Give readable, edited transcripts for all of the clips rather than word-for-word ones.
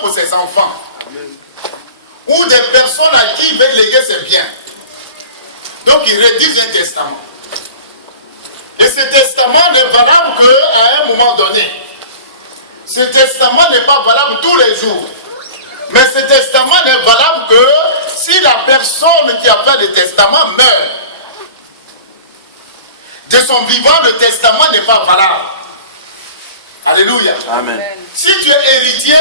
pour ses enfants. Ou des personnes à qui il veut léguer ses biens. Donc il rédige un testament. Et ce testament n'est valable qu'à un moment donné. Ce testament n'est pas valable tous les jours. Mais ce testament n'est valable que si la personne qui a fait le testament meurt. De son vivant, le testament n'est pas valable. Alléluia. Amen. Si tu es héritier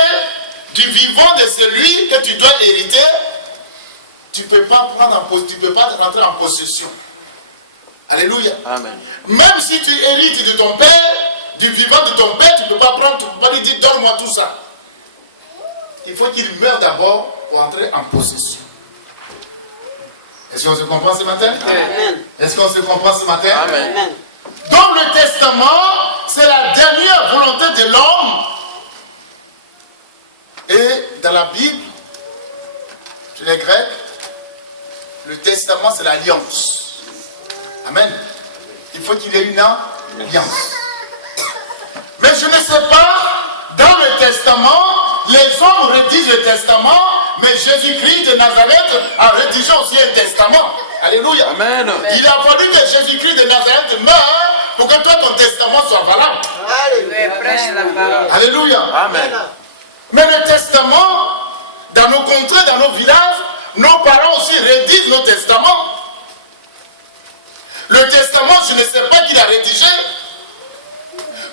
du vivant de celui que tu dois hériter, tu ne peux pas rentrer en possession. Alléluia. Amen. Même si tu hérites de ton père, du vivant de ton père, tu ne peux pas prendre, tu ne peux pas lui dire donne-moi tout ça. Il faut qu'il meure d'abord pour entrer en possession. Est-ce qu'on se comprend ce matin? Amen. Est-ce qu'on se comprend ce matin? Amen. Donc le testament, c'est la dernière volonté de l'homme. Et dans la Bible, chez les Grecs, le testament c'est l'alliance. Amen. Il faut qu'il y ait une alliance. Mais je ne sais pas, dans le testament, les hommes rédigent le testament, mais Jésus-Christ de Nazareth a rédigé aussi un testament. Alléluia. Amen. Il a fallu que Jésus-Christ de Nazareth meure pour que toi ton testament soit valable. Alléluia. Amen. Mais le testament, dans nos contrées, dans nos villages, nos parents aussi rédigent nos testaments. Le testament, je ne sais pas qui l'a rédigé.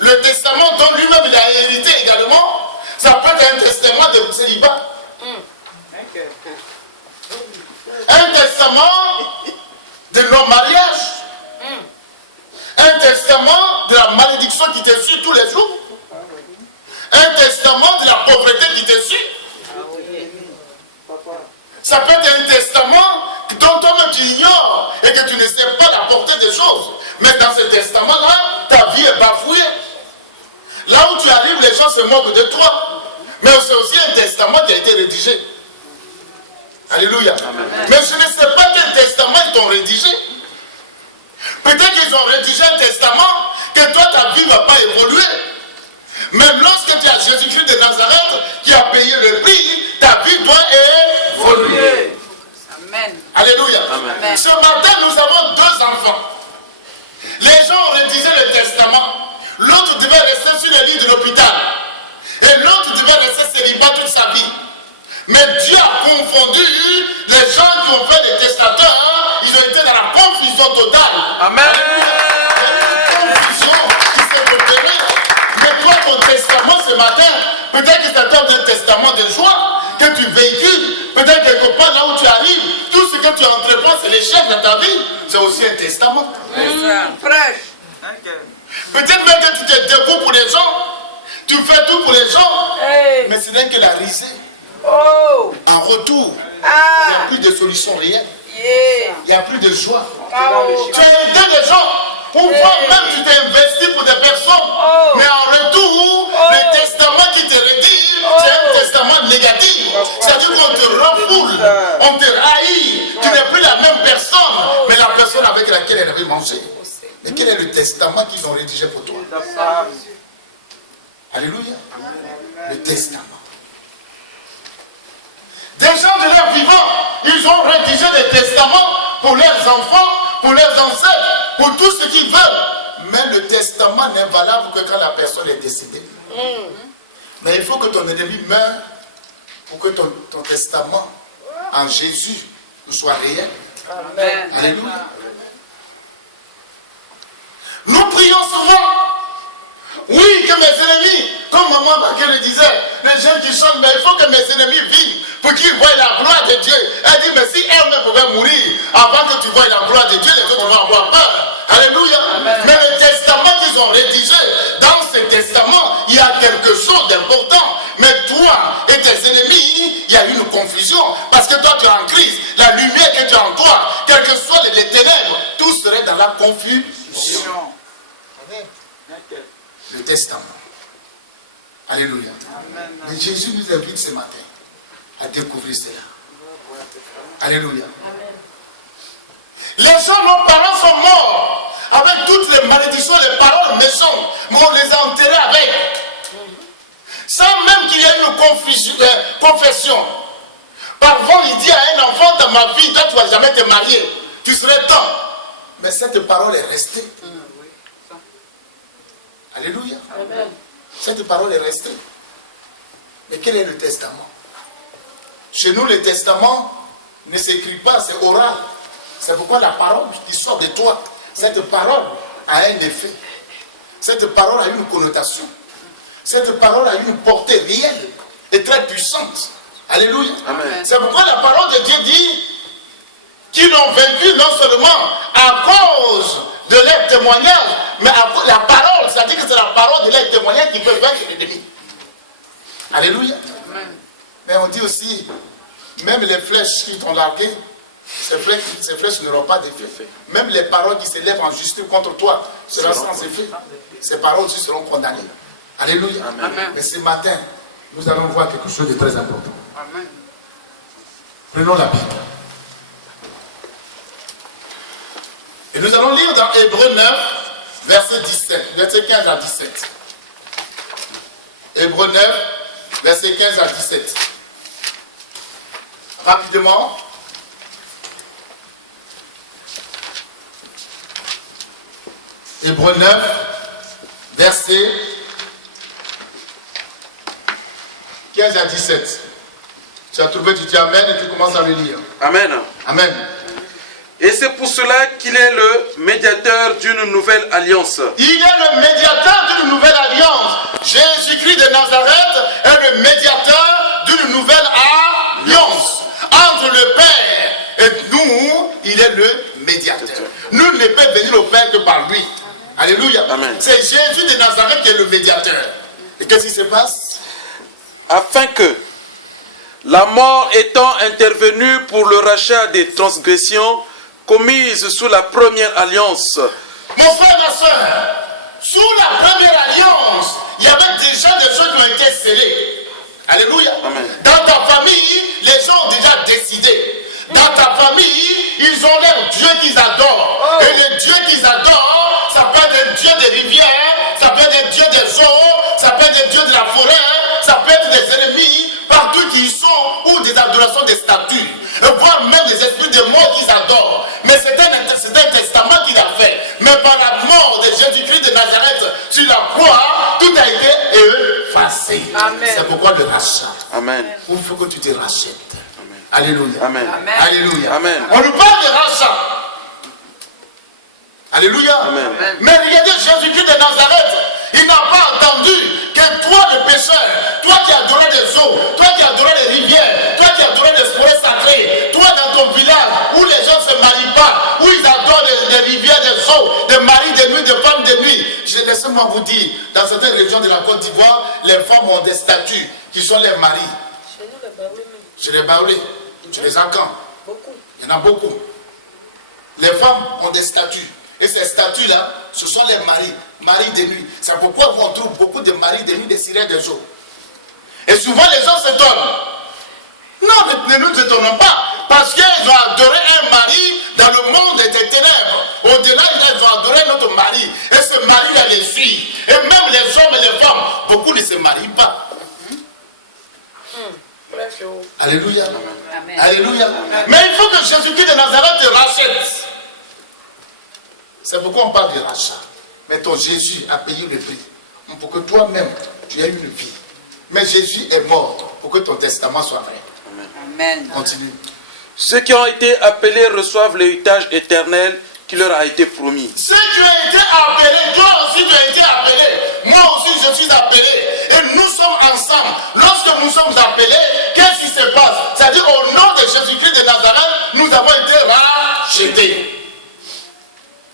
Le testament dont lui-même il a hérité également, ça peut être un testament de célibat. Un testament de non-mariage. Un testament de la malédiction qui te suit tous les jours. Un testament de la pauvreté qui te suit. Ça peut être un testament dont toi-même tu ignores et que tu ne sais pas la portée des choses. Mais dans ce testament-là, ta vie est bafouée. Là où tu arrives, les gens se moquent de toi. Mais c'est aussi un testament qui a été rédigé. Alléluia. Amen. Mais je ne sais pas quel testament ils t'ont rédigé. Peut-être qu'ils ont rédigé un testament que toi, ta vie ne va pas évoluer. Mais lorsque tu as Jésus-Christ de Nazareth qui a payé le prix, ta vie doit évoluer. Amen. Alléluia. Amen. Ce matin, nous avons 2 enfants. Les gens ont rédigé le testament. L'autre devait rester sur le lit de l'hôpital. Et l'autre devait rester célibat toute sa vie. Mais Dieu a confondu les gens qui ont fait des testateurs. Ils ont été dans la confusion totale. Amen. Il y a eu une confusion qui s'est opérée. Mais toi, ton testament ce matin, peut-être que c'est un testament de joie que tu véhicules. Peut-être quelque part là où tu arrives, tout ce que tu entreprends, c'est l'échec de ta vie. C'est aussi un testament. Fraîche. Peut-être même que tu te débrouilles pour les gens. Tu fais tout pour les gens. Mais ce n'est que la risée. Oh. En retour, il n'y a plus de solution réelle. Il n'y a plus de joie. Tu as aidé des gens. Ou même tu t'es investi pour des personnes. Mais en retour, le testament qui te rédige, c'est un testament négatif. C'est-à-dire qu'on te refoule, on te haït. Tu n'es plus la même personne, mais la personne avec laquelle elle avait mangé. Mais quel est le testament qu'ils ont rédigé pour toi? Alléluia. Le testament. Des gens de leur vivant, ils ont rédigé des testaments pour leurs enfants, pour leurs ancêtres, pour tout ce qu'ils veulent. Mais le testament n'est valable que quand la personne est décédée. Mais il faut que ton ennemi meure pour que ton testament en Jésus soit réel. Amen. Alléluia. Nous prions souvent. Oui, que mes ennemis, comme maman Baké le disait, les gens qui chantent, mais il faut que mes ennemis vivent pour qu'ils voient la gloire de Dieu. Elle dit, mais si elle-même pouvait mourir avant que tu voies la gloire de Dieu, les autres vont avoir peur. Alléluia. Amen. Mais le testament qu'ils ont rédigé, dans ce testament, il y a quelque chose d'important. Mais toi et tes ennemis, il y a une confusion. Parce que toi, tu es en Christ. La lumière que tu as en toi, quelles que soient les ténèbres, tout serait dans la confusion. Le testament. Alléluia. Amen. Mais Jésus nous invite ce matin à découvrir cela. Alléluia. Amen. Les gens, nos parents sont morts avec toutes les malédictions, les paroles méchantes, mais on les a enterrés avec. sans même qu'il y ait une confession. Parfois, il dit à un enfant, dans ma vie, toi, tu ne vas jamais te marier. Tu serais temps. Mais cette parole est restée. Oui, ça. Alléluia. Amen. Cette parole est restée. Mais quel est le testament? Chez nous, le testament ne s'écrit pas, c'est oral. C'est pourquoi la parole qui sort de toi, cette parole a un effet. Cette parole a une connotation. Cette parole a une portée réelle et très puissante. Alléluia. Amen. C'est pourquoi la parole de Dieu dit qu'ils l'ont vaincu non seulement à cause de leur témoignage, mais à cause de la parole. C'est-à-dire que c'est la parole de leur témoignage qui peut vaincre l'ennemi. Alléluia. Amen. Mais on dit aussi, même les flèches qui t'ont largué, ces flèches n'auront pas d'effet. Même les paroles qui s'élèvent en justice contre toi seront sans effet. Ces paroles aussi seront condamnées. Alléluia. Amen. Mais ce matin, nous allons voir quelque chose de très important. Amen. Prenons la Bible. Et nous allons lire dans Hébreux 9, verset 17, verset 15 à 17. Hébreux 9, verset 15 à 17. Rapidement. Hébreux 9, verset 15 à 17. Tu as trouvé, tu dis Amen et tu commences à le lire. Amen. Amen. Et c'est pour cela qu'il est le médiateur d'une nouvelle alliance. Il est le médiateur d'une nouvelle alliance. Jésus-Christ de Nazareth est le médiateur d'une nouvelle alliance. Entre le Père et nous, il est le médiateur. Nul ne peut venir au Père que par lui. Alléluia. Amen. C'est Jésus de Nazareth qui est le médiateur. Et qu'est-ce qui se passe? Afin que, la mort étant intervenue pour le rachat des transgressions commises sous la première alliance. Mon frère, ma soeur, sous la première alliance, il y avait déjà des choses qui ont été scellées. Alléluia. Amen. Dans ta famille, les gens ont déjà décidé. Dans ta famille, ils ont leur Dieu qu'ils adorent. Et le Dieu qu'ils adorent, ça peut être un Dieu des rivières, ça peut être un Dieu des eaux, ça peut être un Dieu de la forêt, ça peut être des ennemis, partout qu'ils sont, ou des adorations des statues, voire même des esprits de mort qu'ils adorent. Mais c'est un testament qu'il a fait. Mais par la mort de Jésus-Christ de Nazareth sur la croix, tout a été effacé. Amen. C'est pourquoi le rachat. Amen. Il faut que tu te rachètes. Alléluia. Amen. Amen. Alléluia. Amen. On nous parle de rachat. Alléluia. Amen. Mais regardez Jésus-Christ de Nazareth. Il n'a pas entendu que toi, le pécheur, toi qui adorais les eaux, toi qui adorais les rivières, toi qui adorais les forêts sacrées, toi dans ton village où les gens ne se marient pas, où ils adorent les rivières, les eaux, des maris de nuit, des femmes de nuit. Laissez-moi vous dire, dans certaines régions de la Côte d'Ivoire, les femmes ont des statues qui sont les maris. Chez nous, le baoulé, même. Chez les baoulés, chez les encans. Beaucoup. Il y en a beaucoup. Les femmes ont des statues. Et ces statues-là, ce sont les maris de nuit. C'est pourquoi on trouve beaucoup de maris de nuit, des sirènes des eaux. Et souvent les gens s'étonnent. Non, ne nous étonnons pas. Parce qu'ils ont adoré un mari dans le monde des ténèbres. Au-delà, ils ont adoré notre mari. Et ce mari-là les suit. Et même les hommes et les femmes, beaucoup ne se marient pas. Alléluia. Amen. Alléluia. Mais il faut que Jésus-Christ de Nazareth te rachète. C'est pourquoi on parle de rachat. Mais ton Jésus a payé le prix pour que toi-même, tu aies une vie. Mais Jésus est mort pour que ton testament soit vrai. Amen. Continue. Ceux qui ont été appelés reçoivent l'héritage éternel qui leur a été promis. Ceux qui ont été appelés, toi aussi tu as été appelé. Moi aussi je suis appelé. Et nous sommes ensemble. Lorsque nous sommes appelés, qu'est-ce qui se passe? C'est-à-dire au nom de Jésus-Christ de Nazareth, nous avons été rachetés.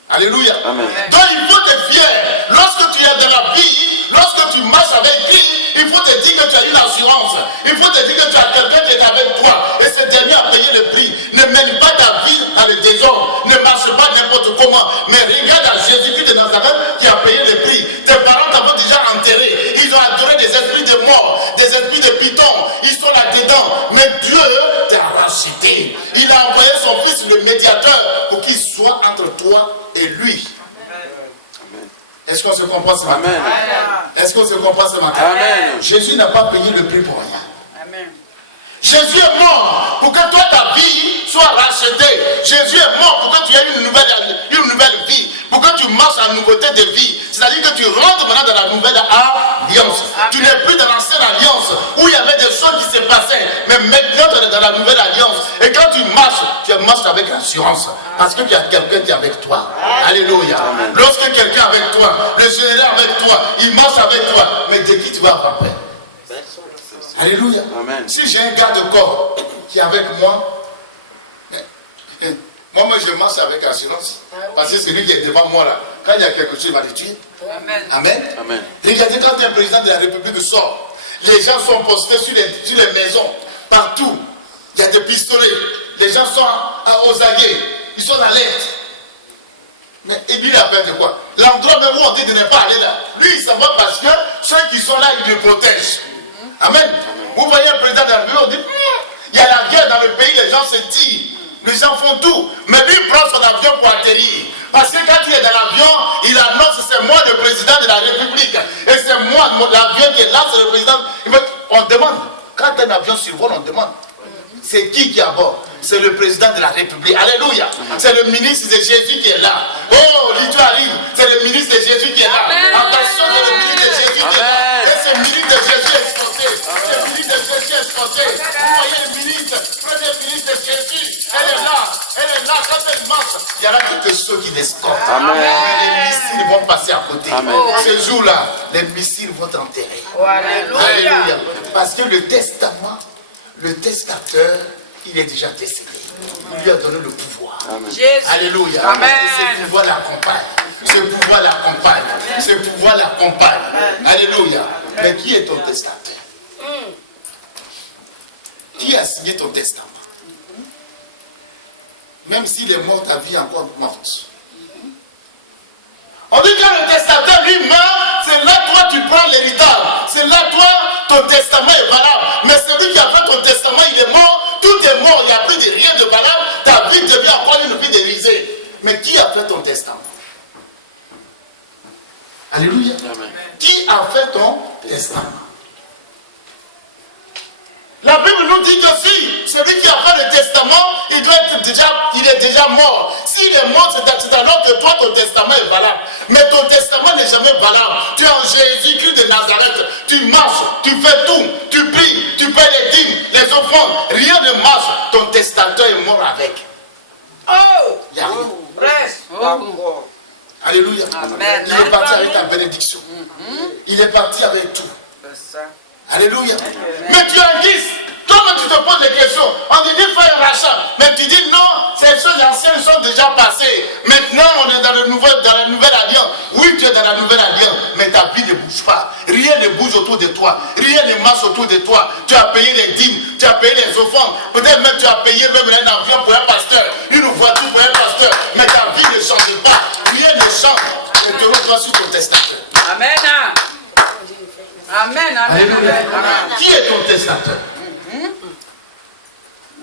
Alléluia. Amen. Donc il faut te fier. Lorsque tu es dans la vie, lorsque tu marches avec Christ, il faut te dire que tu as une assurance. Il faut te dire que tu as quelqu'un qui est avec toi. Et ce dernier a payé le prix. Ne mène pas ta vie dans le désordre. Ne marche pas n'importe comment. Mais regarde à Jésus-Christ de Nazareth qui a payé le prix. Tes parents t'ont déjà enterré. Ils ont adoré des esprits de mort, des esprits de python. Ils sont là-dedans. Mais Dieu t'a racheté. Il a envoyé son fils, le médiateur, pour qu'il soit entre toi et lui. Est-ce qu'on se comprend ce matin? Amen. Est-ce qu'on se comprend ce matin? Amen. Jésus n'a pas payé le prix pour rien. Amen. Jésus est mort pour que toi, ta vie soit rachetée. Jésus est mort pour que tu aies une nouvelle vie. Pour que tu marches en nouveauté de vie. C'est-à-dire que tu rentres maintenant dans la nouvelle alliance. Amen. Tu n'es plus dans l'ancienne alliance où il y avait des choses qui se passaient. Mais maintenant, tu es dans la nouvelle alliance. Et quand tu marches avec assurance. Parce que tu as quelqu'un qui est avec toi. Alléluia. Amen. Lorsque quelqu'un est avec toi, le général avec toi, il marche avec toi. Mais de qui tu vas avoir peur? Alléluia. Amen. Si j'ai un garde-corps qui est avec moi, moi je marche avec assurance. Parce que celui qui est devant moi là, quand il y a quelque chose, il va le tuer. Amen. Amen. Amen. Regardez quand un président de la République sort, les gens sont postés sur les maisons, partout. Il y a des pistolets. Les gens sont aux aguets. Ils sont alerte. Mais et lui, il a peur de quoi? L'endroit même où on dit de ne pas aller là. Lui, il s'en va parce que ceux qui sont là, ils le protègent. Amen. Vous voyez un président de la République, on dit, il y a la guerre dans le pays, les gens se tirent. Les gens font tout. Mais lui, il prend son avion pour atterrir. Parce que quand il est dans l'avion, il annonce, c'est moi le président de la République. Et c'est moi, l'avion qui est là, c'est le président. On demande, quand un avion survole, on demande, c'est qui est à bord? C'est le président de la République. Alléluia. C'est le ministre de Jésus qui est là. Oh, Lito arrive. C'est le ministre de Jésus qui est là. Amen. Attention, c'est le ministre de Jésus qui est là. Amen. Et ce ministre de Jésus est exporté. Le ministre de Jésus est exporté. Vous voyez le ministre, premier ministre de Jésus. Elle est là. Elle est là. Quand elle marche, il y aura quelque chose qui l'escorte. Amen. Les missiles vont passer à côté. Amen. Ce jour-là, les missiles vont t'enterrer. Alléluia. Alléluia. Parce que le testament, le testateur, il est déjà décédé. Il lui a donné le pouvoir. Amen. Jésus. Alléluia. Amen. Et ce pouvoir l'accompagne. Ce pouvoir l'accompagne. Ce pouvoir l'accompagne. Alléluia. Mais qui est ton testateur? Qui a signé ton testament? Même s'il est mort, ta vie est encore morte. On dit que quand le testateur lui meurt, c'est là toi tu prends l'héritage. C'est là toi ton testament est valable. Mais celui qui a fait ton testament, il est mort, tout est mort, il n'y a plus de rien de valable. Ta vie devient encore une vie dérisée. Mais qui a fait ton testament? Alléluia. Amen. Qui a fait ton testament? La Bible nous dit que si celui qui a fait le testament, il est déjà mort. S'il est mort, c'est alors que toi, ton testament est valable. Mais ton testament n'est jamais valable. Tu es en Jésus-Christ de Nazareth. Tu marches, tu fais tout. Tu pries, tu paies les dîmes, les offrandes. Rien ne marche. Ton testateur est mort avec. Oh. Il n'y a rien. Reste. Oh. Alléluia. Amen. Il est parti avec ta bénédiction. Il est parti avec tout. C'est ça. Alléluia. Mais tu as un guise. Toi, tu te poses des questions. On te dit fais un rachat. Mais tu dis non, ces choses anciennes sont déjà passées. Maintenant, on est dans la nouvelle alliance. Oui, tu es dans la nouvelle alliance. Mais ta vie ne bouge pas. Rien ne bouge autour de toi. Rien ne marche autour de toi. Tu as payé les dîmes. Tu as payé les offrandes. Peut-être même tu as payé même un avion pour un pasteur. Une voiture pour un pasteur. Mais ta vie ne change pas. Rien ne change. Et te retrouves sur ton testateur. Amen. Amen. Amen. Amen. Qui est ton testateur?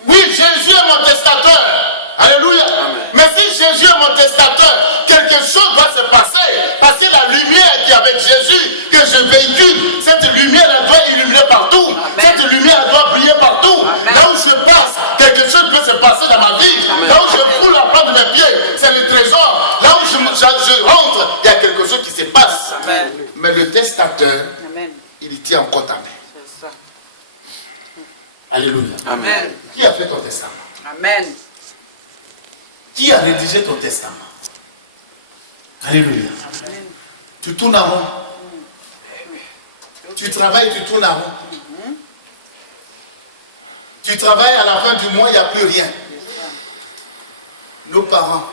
Oui, Jésus est mon testateur. Alléluia. Mais si Jésus est mon testateur, quelque chose doit se passer. Parce que la lumière qui est avec Jésus, que je véhicule, cette lumière elle doit illuminer partout. Amen. Cette lumière elle doit briller partout. Amen. Là où je passe, quelque chose peut se passer dans ma vie. Amen. Là où je foule la plante de mes pieds, c'est le trésor. Là où je rentre, il y a quelque chose qui se passe. Amen. Mais le testateur, Amen. il tient encore ta main. C'est ça. Alléluia. Amen. Qui a fait ton testament? Amen. Qui a rédigé ton testament? Alléluia. Tu tournes en rond. Tu travailles, tu tournes en rond. Tu travailles, à la fin du mois, il n'y a plus rien. Nos parents,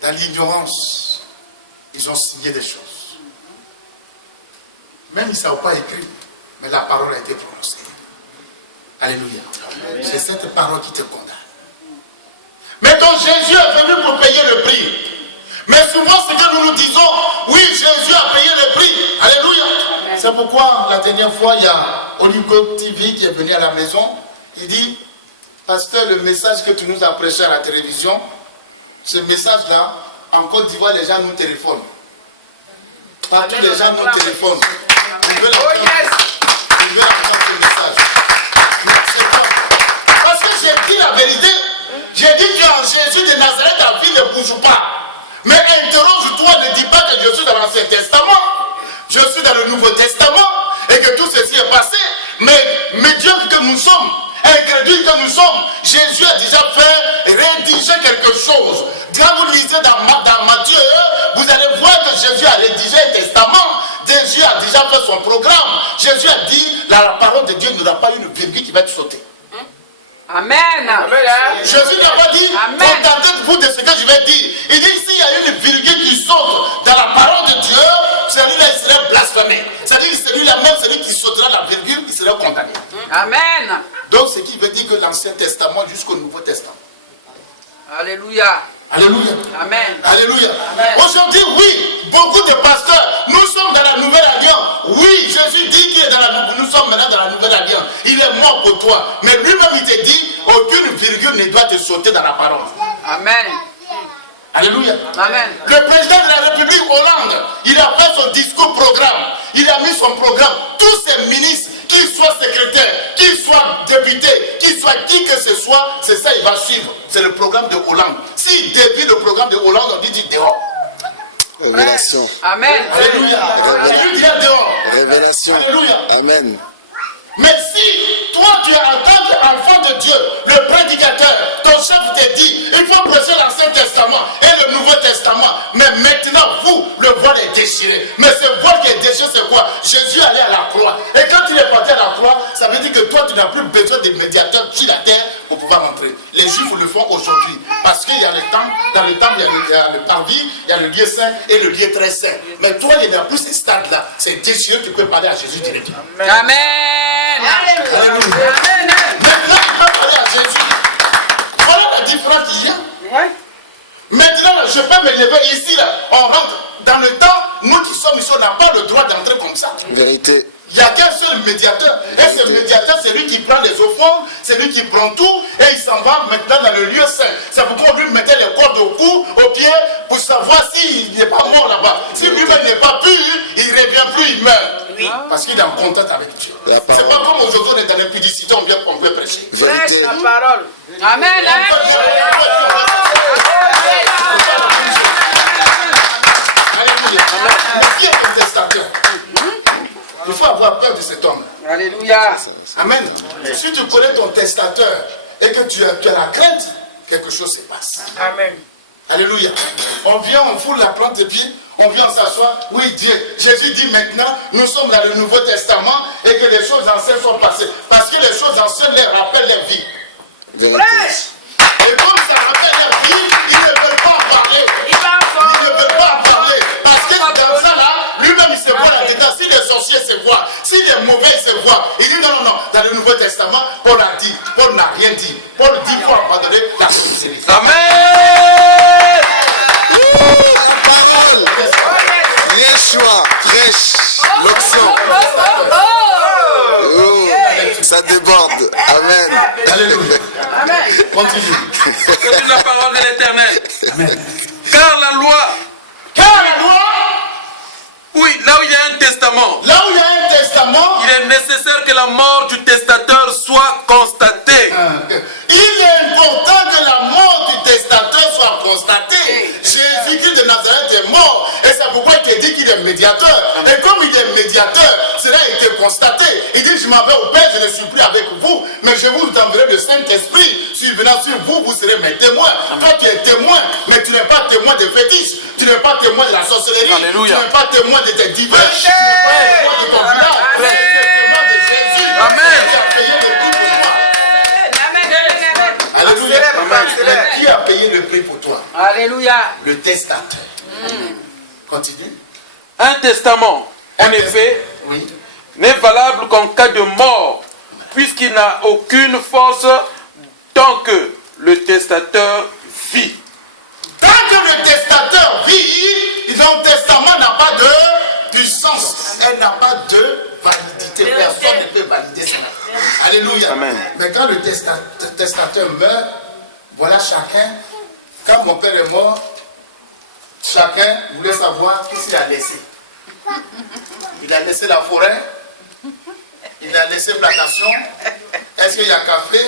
dans l'ignorance, ils ont signé des choses. Même ils ne savent pas écrire, mais la parole a été prononcée. Alléluia. C'est cette parole qui te condamne. Mais ton Jésus est venu pour payer le prix. Mais souvent, ce que nous nous disons, oui, Jésus a payé le prix. Alléluia. C'est pourquoi, la dernière fois, il y a Oligo TV qui est venu à la maison. Il dit, pasteur, le message que tu nous as prêché à la télévision, ce message-là, En Côte d'Ivoire, les gens nous téléphonent. Partout, les gens nous téléphonent. Ils veulent entendre ce message. C'est quoi? Parce que j'ai dit la vérité. J'ai dit qu'en Jésus de Nazareth, ta vie ne bouge pas. Mais interroge-toi, ne dis pas que je suis dans l'Ancien Testament. Je suis dans le Nouveau Testament. Et que tout ceci est passé. Mais médiocres que nous sommes, incrédules que nous sommes, Jésus a déjà fait rédiger quelque chose. Quand vous lisez dans Matthieu, vous allez voir que Jésus a rédigé un testament. Jésus a déjà fait son programme. Jésus a dit, la parole de Dieu n'aura pas une virgule qui va te sauter. Amen. Jésus n'a pas dit, contentez-vous de ce que je vais dire. Il dit, s'il y a une virgule qui saute dans la parole de Dieu, celui-là, il serait blasphémé. C'est-à-dire que celui-là, même celui qui sautera la virgule, il serait condamné. Amen. Donc, ce qui veut dire que l'Ancien Testament jusqu'au Nouveau Testament. Alléluia. Alléluia. Amen. Alléluia. Aujourd'hui, oui, beaucoup de pasteurs, nous sommes dans la nouvelle alliance. Oui, Jésus dit qu'il est dans nous sommes maintenant dans la nouvelle alliance. Il est mort pour toi. Mais lui-même, il te dit, aucune virgule ne doit te sauter dans la parole. Amen. Alléluia. Amen. Le président de la République Hollande, il a fait son discours programme. Il a mis son programme. Tous ses ministres, qu'ils soient secrétaires, qu'ils soient députés, qu'ils soient qui que ce soit, c'est ça, il va suivre. C'est le programme de Hollande. S'il dévie le programme de Hollande, on dit dehors. Révélation. Amen. Alléluia. Il lui dit dehors. Révélation. Alléluia. Amen. Mais si toi tu es en tant qu'enfant de Dieu, le prédicateur, ton chef te dit, il faut prêcher l'Ancien Testament et le Nouveau Testament. Mais maintenant, vous, le voile est déchiré. Mais ce voile qui est déchiré, c'est quoi? Jésus allait à la croix. Et quand il est parti à la croix, ça veut dire que toi, tu n'as plus besoin de médiateurs sur la terre pour pouvoir entrer. Les Juifs le font aujourd'hui. Parce qu'il y a le temple, dans le temple, il y a le parvis, il y a le lieu saint et le lieu très saint. Mais toi, il n'y a plus ce stade-là. C'est déchiré, tu peux parler à Jésus directement. Amen. Alléluia. Maintenant, il va parler à Jésus. Voilà la différence qu'il y a. Maintenant, je peux me lever ici, là. On rentre dans le temps. Nous qui sommes ici, on n'a pas le droit d'entrer comme ça. Vérité. Il n'y a qu'un seul médiateur. Et ce médiateur, c'est lui qui prend les offrandes, c'est lui qui prend tout, et il s'en va maintenant dans le lieu saint. C'est pourquoi on lui mettait les cordes au cou, aux pieds, pour savoir s'il n'est pas mort là-bas. Si lui-même n'est pas pur, il ne revient plus, il meurt. Oui. Parce qu'il est en contact avec Dieu. C'est pas comme aujourd'hui, on est dans l'impudicité, on peut prêcher. Vérité. La parole. Amen. Alléluia. Mais qui est le testateur? Il faut avoir peur de cet homme. Alléluia. Amen. Si tu connais ton testateur et que tu as la crainte, quelque chose se passe. Amen. Alléluia. On vient, on foule la plante de pied, on vient s'asseoir. Oui, Dieu. Jésus dit maintenant, nous sommes dans le Nouveau Testament et que les choses anciennes sont passées. Parce que les choses anciennes les rappellent leur vie. Vérité. Et comme ça rappelle leur vie, ils ne veulent pas en parler. Ils ne veulent pas en parler. Parce que dans ça là, lui-même il se voit là-dedans. Si les sorciers se voient, si les mauvais se voient, il dit non, non, non. Dans le Nouveau Testament, Paul a dit, Paul n'a rien dit. Paul dit qu'il faut abandonner la spiritualité. Amen. La parole. Yeshua, fraîche. L'onction. Oh, ça déborde. Amen. Alléluia. Amen. Continue. C'est la parole de l'Éternel. Car la loi, oui, là où il y a un testament, là où il y a un testament, il est nécessaire que la mort du testateur soit constatée. il est important que la mort du testateur soit constatée. Jésus-Christ de Nazareth est mort. Et c'est pourquoi il te dit qu'il est médiateur. Et comme il est médiateur, cela a été constaté. Il dit, je m'en vais au Père, je ne suis plus avec vous, mais je vous enverrai le Saint-Esprit. Venant sur vous, vous serez mes témoins. Toi, tu es témoin, mais tu n'es pas témoin de fétiches. Tu n'es pas témoin de la sorcellerie. Alléluia. Tu n'es pas témoin de tes divers. Tu n'es pas témoin de ton village. Tu es témoin de Jésus. Amen. Qui a payé le prix pour toi. Alléluia. Mais qui a payé le prix pour toi? Alléluia. Le testateur. Continue. Un testament, en effet, Oui. n'est valable qu'en cas de mort, puisqu'il n'a aucune force tant que le testateur vit. Tant que le testateur vit, son testament n'a pas de puissance. Elle n'a pas de validité. Personne ne peut valider cela. Alléluia. Amen. Mais quand le testateur meurt, voilà chacun. Quand mon père est mort, Chacun voulait savoir qu'est-ce qu'il a laissé. Il a laissé la forêt, il a laissé plantation. Est-ce qu'il y a café?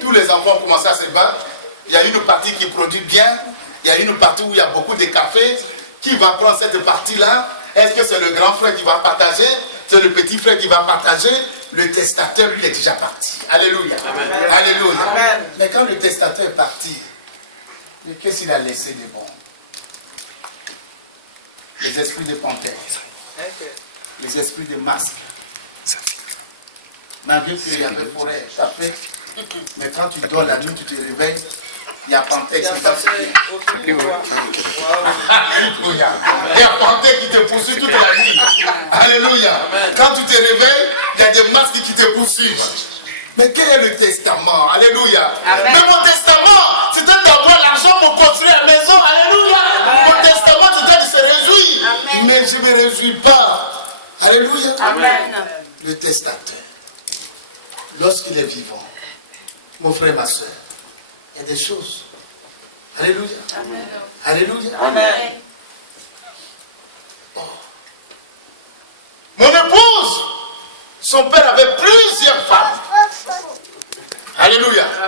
Tous les enfants ont commencé à se battre. Il y a une partie qui produit bien, il y a une partie où il y a beaucoup de café. Qui va prendre cette partie-là? Est-ce que c'est le grand frère qui va partager? C'est le petit frère qui va partager? Le testateur, lui, est déjà parti. Alléluia. Amen. Alléluia. Amen. Mais quand le testateur est parti, qu'est-ce qu'il a laissé de bon? Les esprits de panthère, les esprits de masque. Malgré qu'il y avait forêt, café, mais quand tu dors la nuit, tu te réveilles, il y a panthère qui va Alléluia. Il y a panthère qui te poursuit toute la nuit. Alléluia. Quand tu te réveilles, il y a des masques qui te poursuivent. Mais quel est le testament? Alléluia. Amen. Mais mon testament, c'était d'avoir l'argent pour construire la maison. Alléluia. Amen. Mon testament, c'était de se réjouir. Amen. Mais je ne me réjouis pas. Alléluia. Amen. Le testateur, lorsqu'il est vivant, mon frère, ma soeur, il y a des choses. Alléluia. Amen. Alléluia. Amen. Oh. Mon épouse, son père avait plusieurs femmes. Alléluia.